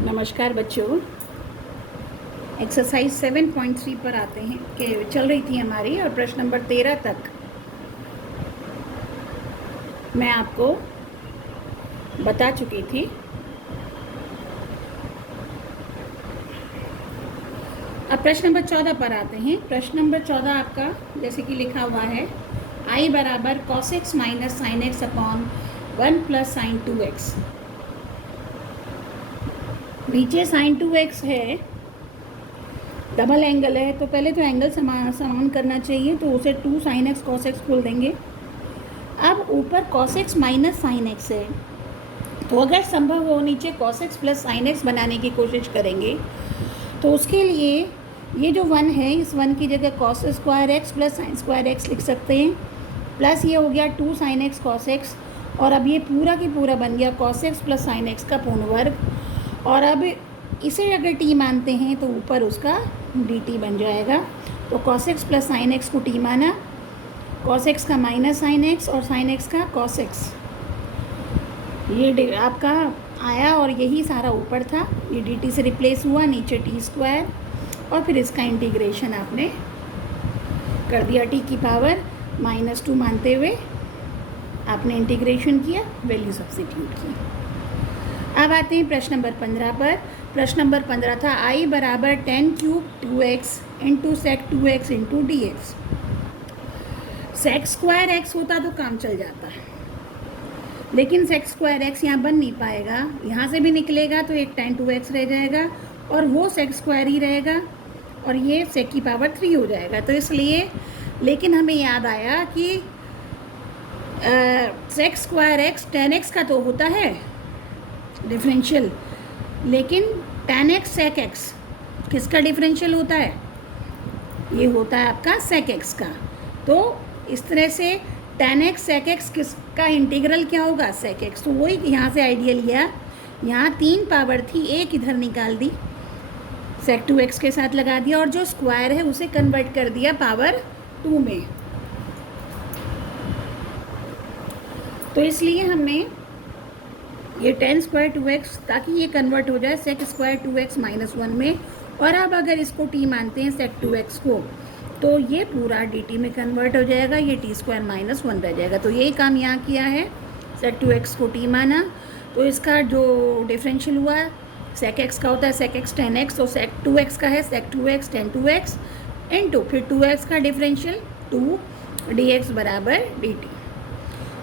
नमस्कार बच्चों। एक्सरसाइज 7.3 पर आते हैं कि चल रही थी हमारी, और प्रश्न नंबर 13 तक मैं आपको बता चुकी थी। अब प्रश्न नंबर 14 पर आते हैं। प्रश्न नंबर 14 आपका जैसे कि लिखा हुआ है, आई बराबर cos x minus sine x upon 1 plus sign 2x। नीचे साइन 2x है, डबल एंगल है, तो पहले तो एंगल समान करना चाहिए, तो उसे 2 साइन एक्स कॉस एक्स खोल देंगे। अब ऊपर cos x minus sine x है, तो अगर संभव हो नीचे cos x plus sine x बनाने की कोशिश करेंगे। तो उसके लिए ये जो 1 है, इस 1 की जगह cos square x plus sine square x लिख सकते हैं, प्लस ये हो गया 2 साइन एक्स कॉस एक्स, और अब ये पूरा की पूरा बन गया cos x plus sine x का पूर्ण वर्ग। और अब इसे अगर टी मानते हैं तो ऊपर उसका डी टी बन जाएगा। तो cos x plus sine x को टी माना, कॉस एक्स का माइनस साइन एक्स और साइन एक्स का कॉस एक्स, ये आपका आया, और यही सारा ऊपर था, ये डी टी से रिप्लेस हुआ, नीचे टी स्क्वायर, और फिर इसका इंटीग्रेशन आपने कर दिया टी की पावर -2 मानते हुए आपने इंटीग्रेशन किया, वैल्यू सब्स्टिट्यूट की। अब आते हैं प्रश्न नंबर 15 पर। प्रश्न नंबर 15 था आई बराबर 10 cube 2x into sec 2x into d x. Sec square x होता तो काम चल जाता है, लेकिन सेक स्क्वायर एक्स यहाँ बन नहीं पाएगा, यहाँ से भी निकलेगा तो एक tan 2x रह जाएगा, और वो सेक स्क्वायर ही रहेगा, और ये सेक की पावर 3 हो जाएगा। तो इसलिए, लेकिन हमें याद आया कि sec square x tan x का तो होता है डिफरेंशियल, लेकिन tan x sec x किसका डिफरेंशियल होता है? ये होता है आपका sec x का। तो इस तरह से tan x sec x किसका इंटीग्रल क्या होगा? sec x। तो वही यहाँ से आइडिया लिया, यहाँ 3 पावर थी, एक इधर निकाल दी, sec 2x के साथ लगा दिया, और जो स्क्वायर है उसे कन्वर्ट कर दिया पावर 2 में। तो इसलिए हमने ये tan स्क्वायर 2x, ताकि ये कन्वर्ट हो जाए sec स्क्वायर 2x -1 में, और अब अगर इसको t मानते हैं sec 2x को, तो ये पूरा dt में कन्वर्ट हो जाएगा, ये t स्क्वायर -1 रह जाएगा। तो यही काम यहाँ किया है, sec 2x को t माना, तो इसका जो डिफरेंशियल हुआ sec x का होता है sec x tan x, तो sec 2x का है sec 2x tan 2x into फिर 2x का डिफरेंशियल 2 dx बराबर dt।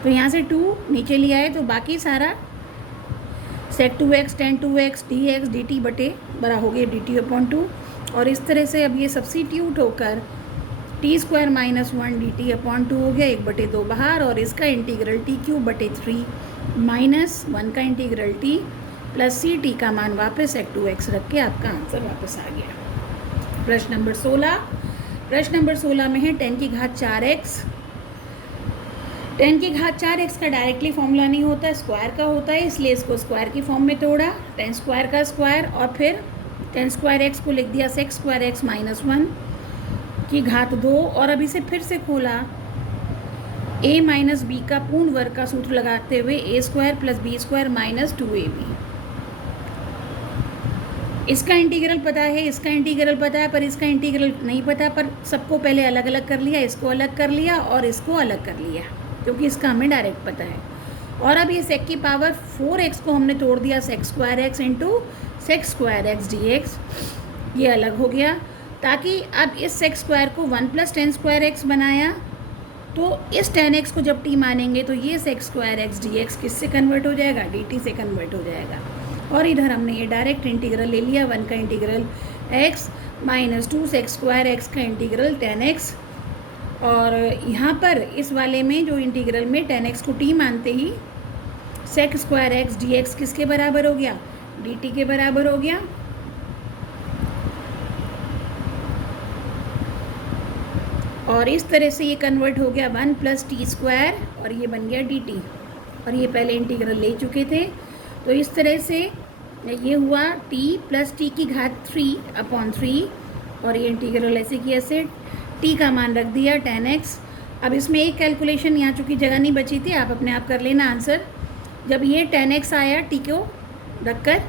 तो यहाँ से 2 नीचे लिया है, तो बाकी सारा sec 2x tan 2x dx dt बटे बड़ा हो गया dt अपॉन 2, और इस तरह से अब ये सब्स्टिट्यूट होकर t स्क्वायर -1 dt अपॉन 2 हो गया, 1/2 बाहर, और इसका इंटीग्रल t क्यूब बटे 3 -1 का integral t plus c t का मान वापस sec 2x रख के आपका आंसर वापस आ गया। प्रश्न नंबर 16। प्रश्न नंबर 16 में है 10 की घात 4x। 10 की घात 4x का डायरेक्टली फॉर्मूला नहीं होता, स्क्वायर का होता है, इसलिए इसको स्क्वायर की फॉर्म में तोड़ा, 10 स्क्वायर का स्क्वायर, और फिर 10 स्क्वायर x को लिख दिया sec स्क्वायर x -1 की घात 2, और अब इसे फिर से खोला, a माइनस बी का पूर्ण वर्ग का सूत्र लगाते हुए a square plus b square -2ab। इसका इंटीग्रल पता है, इसका इंटीग्रल पता है, पर इसका इंटीग्रल नहीं पता, पर सबको पहले अलग अलग कर लिया, इसको अलग कर लिया और इसको अलग कर लिया, क्योंकि इसका हमें डायरेक्ट पता है। और अब ये सेक की पावर 4x को हमने तोड़ दिया sec square x into sec square x d x, ये अलग हो गया, ताकि अब इस सेक स्क्वायर को 1 प्लस tan स्क्वायर एक्स बनाया, तो इस tan x को जब t मानेंगे तो ये sec square x d x किससे कन्वर्ट हो जाएगा? dt से कन्वर्ट हो जाएगा। और इधर हमने ये डायरेक्ट इंटीग्रल ले लिया, 1 का integral x -2 sec square x का इंटीग्रल tan x, और यहाँ पर इस वाले में जो इंटीग्रल में tan x को t मानते ही sec square x d x किसके बराबर हो गया? dt के बराबर हो गया। और इस तरह से ये कन्वर्ट हो गया 1 प्लस टी स्क्वायर, और ये बन गया dt, और ये पहले इंटीग्रल ले चुके थे। तो इस तरह से ये हुआ t प्लस टी की घात 3/3, और ये इंटीग्रल ऐसे किया, ऐसे t का मान रख दिया tan x। अब इसमें एक कैलकुलेशन, यहाँ चूँकि जगह नहीं बची थी, आप अपने आप कर लेना आंसर। जब ये tan x आया t को रख कर,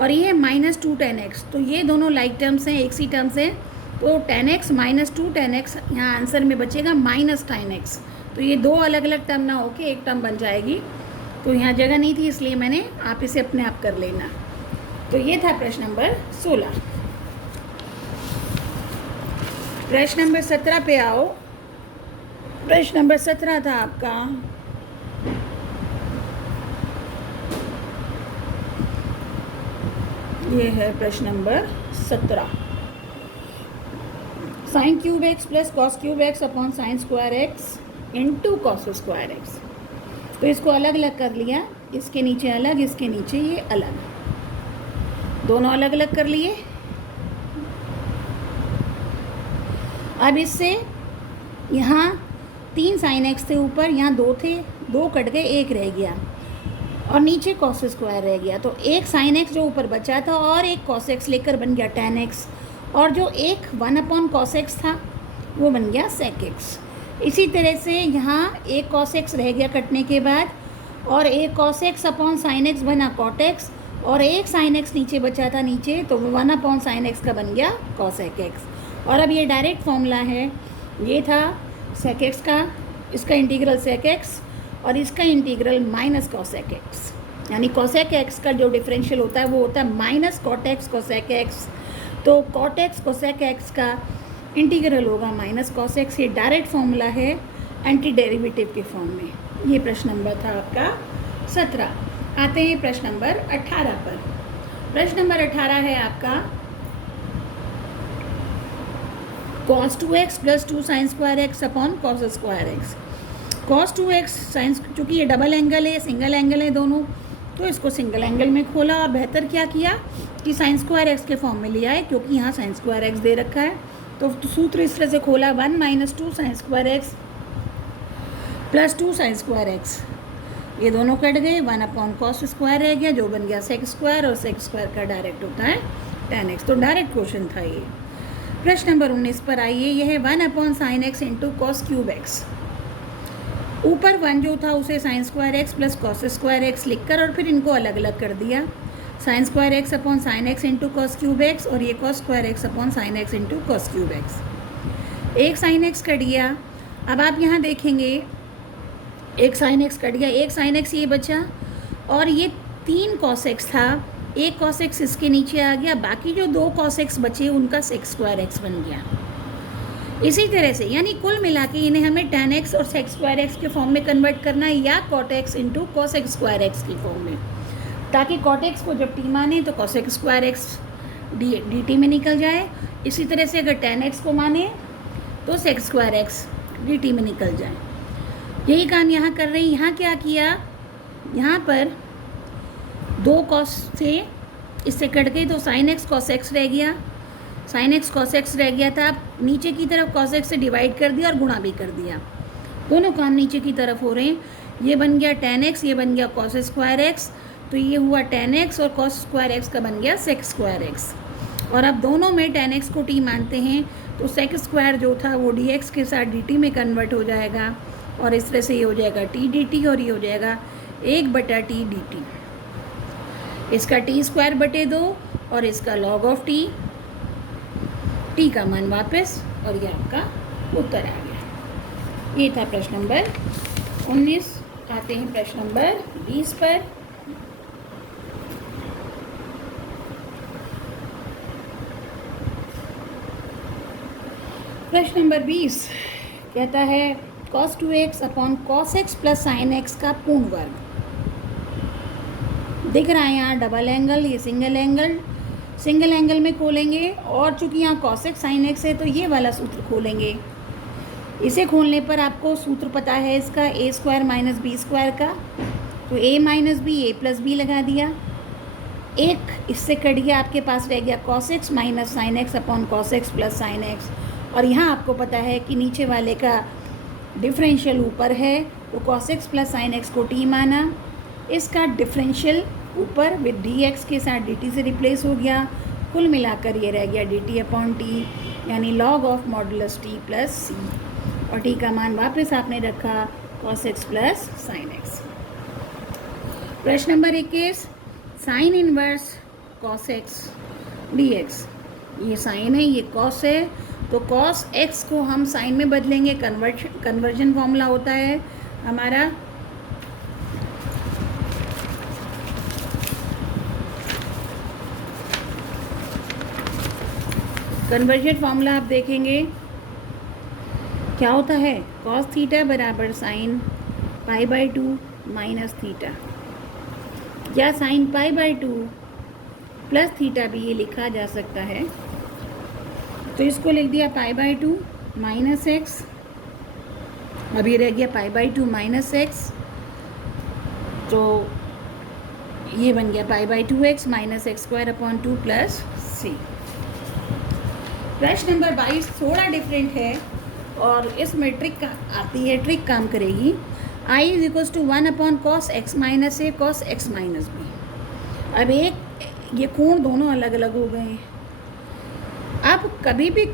और ये है -2 tan x, तो ये दोनों लाइक टर्म्स हैं, एक सी टर्म्स हैं, तो tan x -2 tan x यहाँ आंसर में बचेगा -tan x। तो ये दो अलग अलग टर्म ना होके एक टर्म बन जाएगी, तो यहाँ जगह नहीं थी इसलिए मैंने, आप इसे अपने आप कर लेना। तो ये था प्रश्न नंबर 16। प्रश्न नंबर 17 पे आओ। प्रश्न नंबर 17 था आपका, ये है प्रश्न number 17, sin cube x plus cos cube x upon sine square x into cos square x। तो इसको अलग अलग कर लिया, इसके नीचे अलग, इसके नीचे ये अलग, दोनों अलग अलग कर लिए। अब इससे यहाँ 3 sin x थे ऊपर, यहाँ 2 थे, 2 कट गए, 1 रह गया और नीचे कॉस स्क्वायर रह गया। तो एक sin x जो ऊपर बचा था और एक cos x लेकर बन गया tan x, और जो एक 1/cos x था वो बन गया sec x। इसी तरह से यहाँ एक cos x रह गया कटने के बाद, और एक cos x upon sin x बना cot x, और एक sin x नीचे बचा था नीचे, तो 1/sin x का बन गया cosec x। और अब ये डायरेक्ट फॉर्मूला है, ये था sec x का, इसका इंटीग्रल sec x और इसका इंटीग्रल माइनस cosec x, यानी cosec x का जो डिफरेंशियल होता है वो होता है minus cot x cosec x। तो cot x cosec x का इंटीग्रल होगा माइनस cos x। ये डायरेक्ट फॉर्मूला है एंटी डेरिवेटिव के फॉर्म में। ये प्रश्न नंबर था आपका 17। आते हैं प्रश्न नंबर 18 पर। प्रश्न नंबर 18 है आपका cos 2x plus 2 sin square x upon cos square x। cos 2x science, चूँकि ये डबल एंगल है, सिंगल एंगल है दोनों, तो इसको सिंगल एंगल में खोला और बेहतर क्या किया कि साइन स्क्वायर एक्स के फॉर्म में लिया है, क्योंकि यहाँ साइन स्क्वायर एक्स दे रखा है। तो सूत्र इस तरह से खोला, 1 - 2 sin square x plus 2 sin square x, ये दोनों कट गए, 1/cos स्क्वायर रह गया जो बन गया सेक स्क्वायर, और सेक स्क्वायर का डायरेक्ट होता है tan x। तो डायरेक्ट क्वेश्चन था ये। प्रश्न नंबर 19 पर आइए। यह है 1/sin x into cos cube x. ऊपर 1 जो था उसे sine square x plus cos square x लिखकर और फिर इनको अलग अलग कर दिया, sine square x upon sine x into cos cube x, और ये cos square x upon sine x into cos cube x. एक साइन एक्स कट गया। अब आप यहाँ देखेंगे एक साइन एक्स कट गया, एक साइन एक्स ये बचा, और ये 3 कॉस एक्स था, एक कॉस एक्स इसके नीचे आ गया, बाकी जो 2 कॉस एक्स बचे उनका सेक स्क्वायर एक्स बन गया। इसी तरह से यानी कुल मिला के इन्हें हमें tan x और sec स्क्वायर एक्स के फॉर्म में कन्वर्ट करना है, या cot x into cosec square x की फॉर्म में, ताकि cot x को जब t माने तो cosec स्क्वायर एक्स dt में निकल जाए। इसी तरह से अगर tan x को माने तो sec स्क्वायर एक्स dt में निकल जाए। यही काम यहाँ कर रहे हैं। यहाँ क्या किया, यहाँ पर 2 cos से इससे कट गई तो sin x cos x रह गया, साइन एक्स कॉस एक्स रह गया था। अब नीचे की तरफ कॉस एक्स से डिवाइड कर दिया और गुणा भी कर दिया, दोनों काम नीचे की तरफ हो रहे हैं। ये बन गया tan x, ये बन गया कॉस स्क्वायर एक्स, तो ये हुआ tan x और कॉस स्क्वायर एक्स का बन गया सेक स्क्वायर एक्स। और अब दोनों में tan x को t मानते हैं तो सेक स्क्वायर जो था वो dx के साथ dt में कन्वर्ट हो जाएगा, और इस तरह से ये हो जाएगा t dt, और ये हो जाएगा 1/t dt। इसका t स्क्वायर बटे 2 और इसका log ऑफ t, टी का मान वापस, और ये आपका उत्तर आ गया। ये था प्रश्न नंबर 19। आते हैं प्रश्न नंबर 20 पर। प्रश्न नंबर 20 कहता है cos 2x upon cos x plus sin x का पूर्ण वर्ग। दिख रहा है यहाँ डबल एंगल, ये सिंगल एंगल, सिंगल एंगल में खोलेंगे, और चूंकि यहाँ cos x sin x है तो ये वाला सूत्र खोलेंगे। इसे खोलने पर आपको सूत्र पता है इसका a square minus b square का, तो a minus b a plus b लगा दिया। एक इससे कट गया, आपके पास रह गया cos x minus sine x upon cos x plus sine x. और यहाँ आपको पता है कि नीचे वाले का डिफरेंशियल ऊपर है, तो cos x plus sine x को t माना, इसका डिफरेंशियल ऊपर विद dx के साथ dt से रिप्लेस हो गया। कुल मिलाकर ये रह गया dt अपॉन t, यानी log of modulus t plus c, और t का मान वापस आपने रखा cos x plus sine x. प्रश्न number 21 sine inverse cos x d x. ये साइन है, ये कॉस है, तो कॉस एक्स को हम साइन में बदलेंगे। कन्वर्जन फॉर्मूला होता है हमारा कन्वर्जन फॉर्मूला आप देखेंगे क्या होता है, कॉस थीटा बराबर sine pi by 2 minus theta, या sine pi by 2 plus theta भी ये लिखा जा सकता है। तो इसको लिख दिया पाई बाई 2 माइनस एक्स, अब ये रह गया पाई बाई 2 माइनस एक्स, तो ये बन गया pi by 2x minus x square upon 2 plus c. प्रश्न नंबर 22 थोड़ा डिफरेंट है और इसमें ट्रिक आती है, ट्रिक काम करेगी। I is equals to 1 upon cos x minus a cos x minus b. अब एक ये कोण दोनों अलग अलग हो गए हैं। अब कभी भी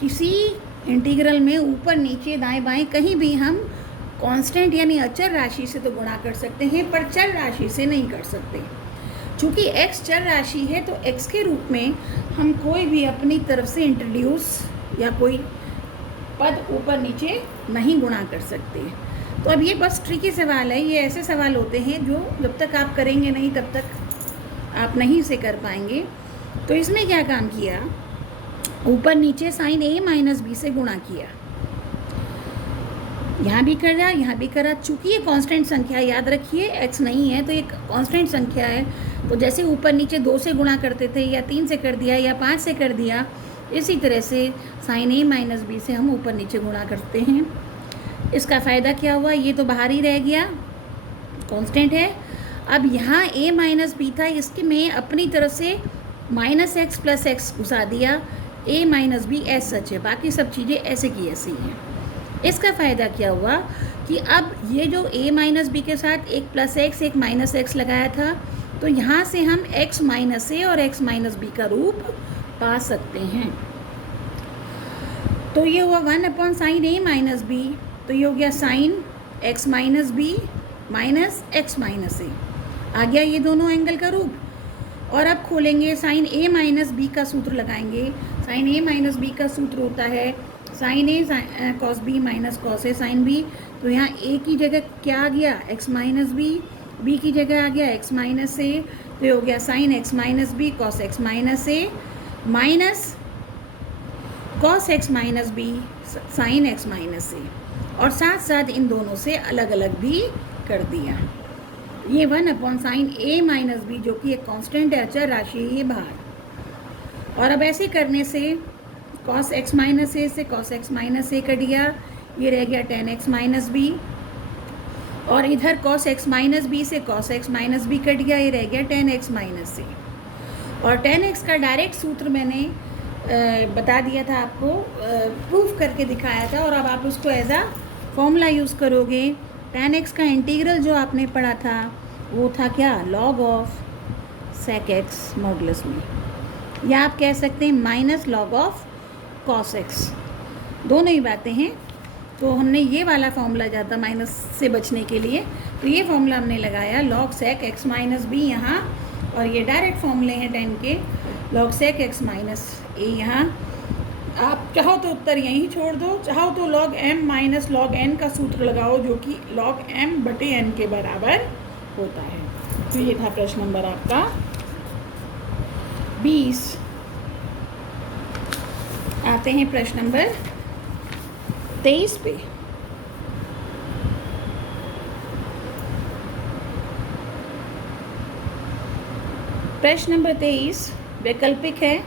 किसी इंटीग्रल में ऊपर नीचे दाएं बाएं कहीं भी हम कांस्टेंट यानी अचर राशि से तो गुणा कर सकते हैं, पर चर राशि से नहीं कर सकते। चूँकि x चर राशि है तो x के रूप में हम कोई भी अपनी तरफ से इंट्रोड्यूस या कोई पद ऊपर नीचे नहीं गुणा कर सकते। तो अब ये बस ट्रिकी सवाल है, ये ऐसे सवाल होते हैं जो जब तक आप करेंगे नहीं तब तक आप नहीं से कर पाएंगे। तो इसमें क्या काम किया, ऊपर नीचे साइन a माइनस बी से गुणा किया, यहाँ भी करा यहाँ भी करा। चूँकि ये कांस्टेंट संख्या, याद रखिए x नहीं है तो ये कांस्टेंट संख्या है, तो जैसे ऊपर नीचे 2 से गुणा करते थे या 3 से कर दिया या 5 से कर दिया, इसी तरह से साइन a माइनस बी से हम ऊपर नीचे गुणा करते हैं। इसका फ़ायदा क्या हुआ, ये तो बाहर ही रह गया, कांस्टेंट है। अब यहाँ a माइनस बी था, इसके में अपनी तरफ से माइनस एक्स प्लस एक्स घुसा दिया, a माइनस बी एस सच है, बाकी सब चीज़ें ऐसे की ऐसी हैं। इसका फ़ायदा क्या हुआ कि अब ये जो a माइनस बी के साथ एक प्लस एक्स एक माइनस एक्स लगाया था, तो यहाँ से हम x माइनस ए और x माइनस बी का रूप पा सकते हैं। तो ये हुआ 1 upon sine a minus B, तो ये हो गया sine x minus B minus x minus A, आ गया ये दोनों एंगल का रूप। और अब खोलेंगे साइन a माइनस बी का सूत्र लगाएंगे। साइन a माइनस बी का सूत्र होता है sign A cos B minus cos A sine B. तो यहाँ a की जगह क्या आ गया, x माइनस बी, b की जगह आ गया x माइनस ए, तो ये हो गया sine x minus B cos x minus A minus cos x minus B sine x minus A, और साथ साथ इन दोनों से अलग अलग भी कर दिया। ये 1 upon sine a minus b जो कि एक कांस्टेंट है, अचर राशि, ये बाहर। और अब ऐसे करने से कॉस x माइनस ए से कॉस x माइनस ए कट गया, ये रह गया tan x माइनस बी, और इधर कॉस x माइनस बी से cos x minus b cut गया, ये रह गया tan x माइनस ए। और tan x का डायरेक्ट सूत्र मैंने बता दिया था आपको, प्रूफ करके दिखाया था, और अब आप उसको एज आ फॉर्मूला यूज़ करोगे। tan x का इंटीग्रल जो आपने पढ़ा था वो था क्या, log of sec x modulus में, या आप कह सकते हैं minus log of cos x, दोनों ही बातें हैं। तो हमने ये वाला फॉर्मूला जाता माइनस से बचने के लिए, तो ये फॉर्मूला हमने लगाया log sec x minus b यहाँ, और ये डायरेक्ट फॉर्मूले हैं tan के, log sec x minus a यहाँ। आप चाहो तो उत्तर यहीं छोड़ दो, चाहो तो log m minus log n का सूत्र लगाओ जो कि लॉग m बटे n के बराबर होता है। तो ये था प्रश्न नंबर आपका 20। आते हैं प्रश्न नंबर 23 पे। प्रश्न नंबर 23 वैकल्पिक है,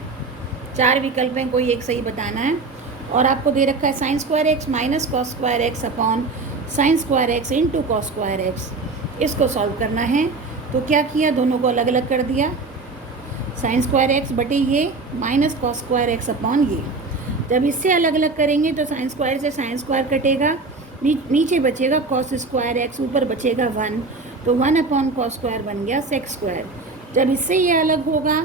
4 विकल्प हैं, कोई एक सही बताना है। और आपको दे रखा है sine square x minus cos square x upon sine square x into cos square x, इसको सॉल्व करना है। तो क्या किया, दोनों को अलग अलग कर दिया, साइन स्क्वायर एक्स बटे ये minus cos square x upon ये। जब इससे अलग अलग करेंगे तो साइन स्क्वायर से साइन स्क्वायर कटेगा, नीचे बचेगा कॉस स्क्वायर एक्स, ऊपर बचेगा 1, तो 1 अपॉन कॉस स्क्वायर बन गया सेक स्क्वायर। जब इससे ये अलग होगा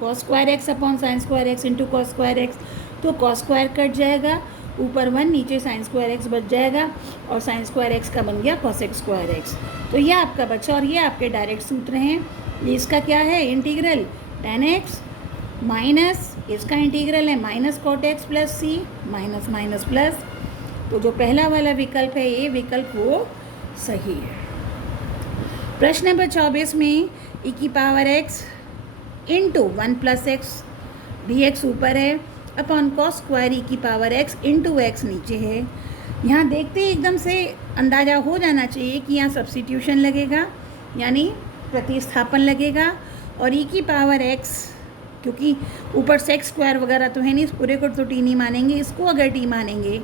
cos square x upon sine square x into cos square x, तो कॉस स्क्वायर कट जाएगा, ऊपर 1 नीचे साइन स्क्वायर एक्स बच जाएगा, और साइन स्क्वायर एक्स का बन गया कॉसेक स्क्वायर एक्स। तो ये आपका बचा, और ये आपके डायरेक्ट सूत्र हैं। ये इसका क्या है, इंटीग्रल 10x माइनस इसका इंटीग्रल है माइनस कॉट एक्स प्लस सी, माइनस माइनस प्लस, तो जो पहला वाला विकल्प है ये विकल्प वो सही है। प्रश्न नंबर 24 में e की power x into 1 plus x d x ऊपर है अपॉन कॉस स्क्वायर e की पावर x इंटू एक्स नीचे है। यहाँ देखते ही एकदम से अंदाज़ा हो जाना चाहिए कि यहाँ सब्स्टिट्यूशन लगेगा, यानी प्रतिस्थापन लगेगा, और e की पावर x, क्योंकि ऊपर सेक्स स्क्वायर वगैरह तो है नहीं, इस पूरे को तो टी नहीं मानेंगे, इसको अगर टी मानेंगे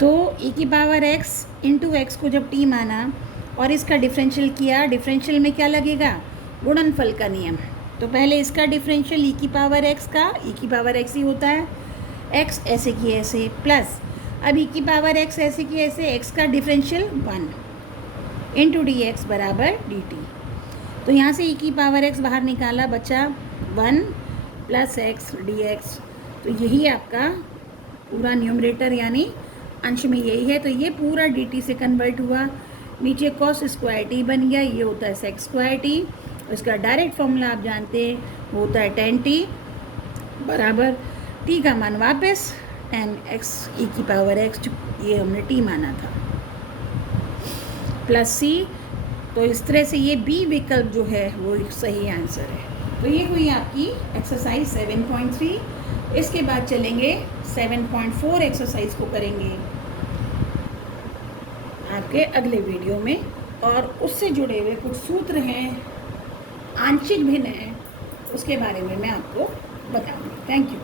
तो e की पावर x इंटू एक्स को जब t माना और इसका डिफरेंशियल किया, डिफरेंशियल में क्या लगेगा, गुणनफल का नियम। तो पहले इसका डिफरेंशियल e की पावर x का, e की पावर x ही होता है, x ऐसे की ऐसे, प्लस अब e की पावर x ऐसे की ऐसे, x का डिफरेंशियल 1 इंटू डी एक्स बराबर डी टी। तो यहाँ से e की पावर x बाहर निकाला, बचा 1 प्लस एक्स डी एक्स। तो यही आपका पूरा न्यूमरेटर यानी अंश में यही है। तो ये पूरा डी टी से कन्वर्ट हुआ, नीचे कॉस स्क्वायर टी बन गया, ये होता है सेक्स स्क्वायर टी। इसका डायरेक्ट फॉर्मूला आप जानते हैं, वो होता है tan टी बराबर टी का मान वापस tan x e की पावर x, ये हमने टी माना था, प्लस सी। तो इस तरह से ये बी विकल्प जो है वो सही आंसर है। तो ये हुई आपकी एक्सरसाइज 7.3। इसके बाद चलेंगे 7.4 एक्सरसाइज को करेंगे आपके अगले वीडियो में, और उससे जुड़े हुए कुछ सूत्र हैं, आंशिक भिन्न हैं, उसके बारे में मैं आपको बताऊंगी। Thank you.